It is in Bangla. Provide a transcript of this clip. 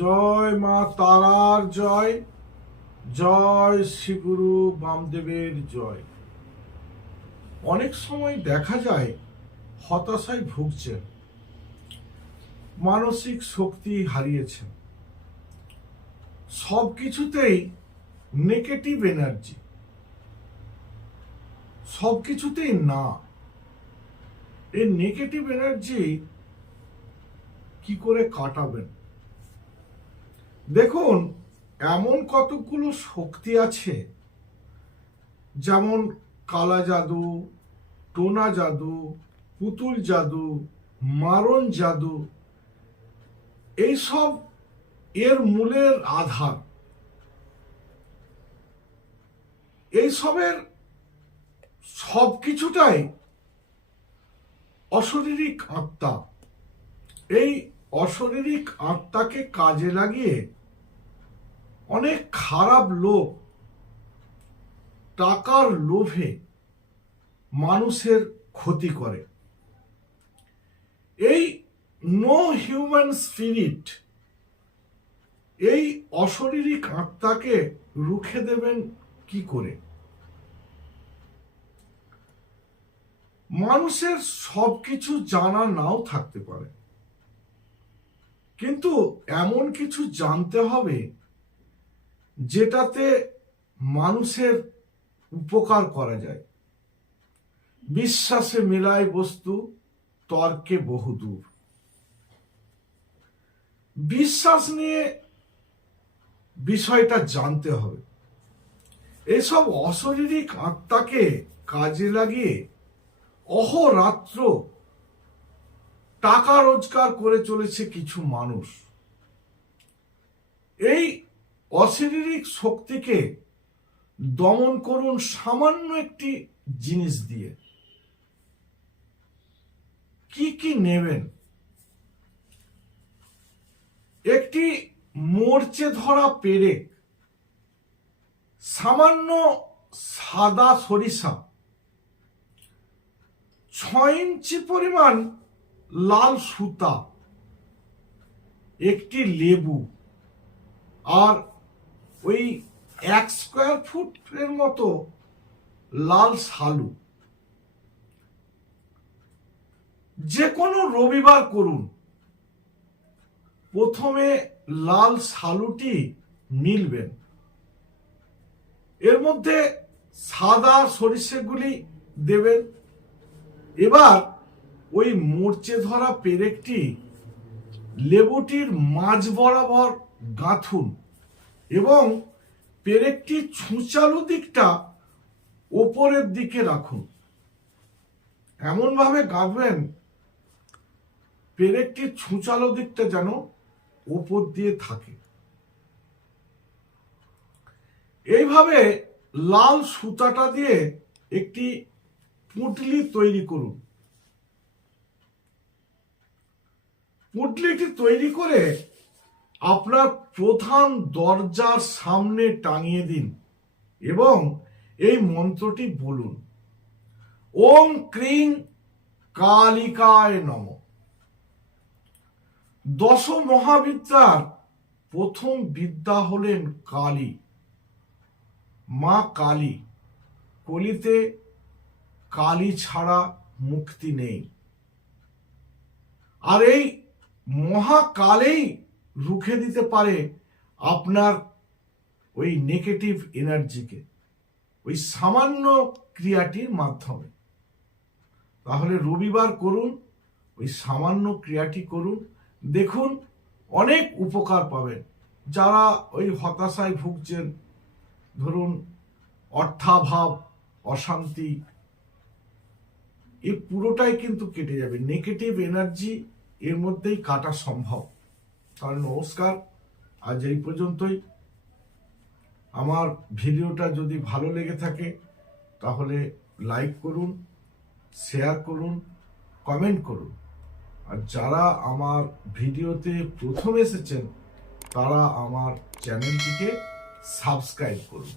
জয় মা তারার জয় জয় শ্রীগুরু বামদেবের জয়। অনেক সময় দেখা যায় হতাশায় ভুগছেন, মানসিক শক্তি হারিয়েছেন। সব কিছুতেই নেগেটিভ এনার্জি সব কিছুতেই না। এই নেগেটিভ এনার্জি কি করে কাটাবেন? দেখুন, এমন কতগুলো শক্তি আছে, যেমন কালা জাদু, টোনা জাদু, পুতুল জাদু, মারণ জাদু, এইসব এর মূলের আধার। এইসবের সব কিছুটাই অশরীরিক আত্মা। এই অশরীরিক আত্মাকে কাজে লাগিয়ে অনেক খারাপ লোক টাকার লোভে মানুষের ক্ষতি করে। এই নো হিউম্যান স্পিরিট এই অশরীরিক আত্মাকে রুখে দেবেন কি করে? মানুষের সবকিছু জানা নাও থাকতে পারে। কিন্তু এমন কিছু জানতে হবে যেটাতে মানুষের উপকার করা যায়। বিশ্বাসে মেলায় বস্তু, তর্কে বহুদূর। বিশ্বাস নিয়ে বিষয়টা জানতে হবে। এসব অশরীরিক আত্মাকে কাজে লাগিয়ে অহরাত্র টাকা রোজগার করে চলেছে কিছু মানুষ। এই অশারীরিক শক্তিকে দমন করুন সামান্য একটি জিনিস দিয়ে। কি কি নেবেন? একটি মরচে ধরা পেরেক, সামান্য সাদা সরিষা, ছয় ইঞ্চি পরিমাণ লাল সুতা, একটি লেবু আর ওই এক স্কোয়ার ফুটের মতো লাল শালু। যে কোনো রবিবার করুন। প্রথমে লাল শালুটি মিলবেন। এর মধ্যে সাদা সরিষেগুলি দেবেন। এবার ওই মরচে ধরা পেরেকটি লেবুটির মাঝ বরাবর গাঁথুন এবং পেরেকটি ছুঁচালু দিকটা ওপরের দিকে রাখুন। এমনভাবে গাঁথবেন পেরেকটির ছুঁচালো দিকটা যেন ওপর দিয়ে থাকে। এইভাবে লাল সুতাটা দিয়ে একটি পুঁটলি তৈরি করুন। পুঁটলিটি তৈরি করে আপনার প্রধান দরজার সামনে টাঙিয়ে দিন এবং এই মন্ত্রটি বলুন। ওম ক্রিং কালিকায় নম। দশ মহাবিদ্যার প্রথম বিদ্যা হলেন কালী। মা কালী, কলিতে কালী ছাড়া মুক্তি নেই। আর এই মহাকালেই রুখে দিতে পারে আপনার ওই নেগেটিভ এনার্জিকে ওই সামান্য ক্রিয়াটির মাধ্যমে। তাহলে রবিবার করুন, ওই সামান্য ক্রিয়াটি করুন, দেখুন অনেক উপকার পাবেন। যারা ওই হতাশায় ভুগছেন, ধরুন অর্থাভাব, অশান্তি এই পুরোটাই কিন্তু কেটে যাবে। নেগেটিভ এনার্জি এর মধ্যেই কাটা সম্ভব। তাহলে নমস্কার। আজ এই পর্যন্তই। আমার ভিডিওটা যদি ভালো লেগে থাকে, তাহলে লাইক করুন, শেয়ার করুন, কমেন্ট করুন। আর যারা আমার ভিডিওতে প্রথম এসেছেন, তারা আমার চ্যানেলটিকে সাবস্ক্রাইব করুন।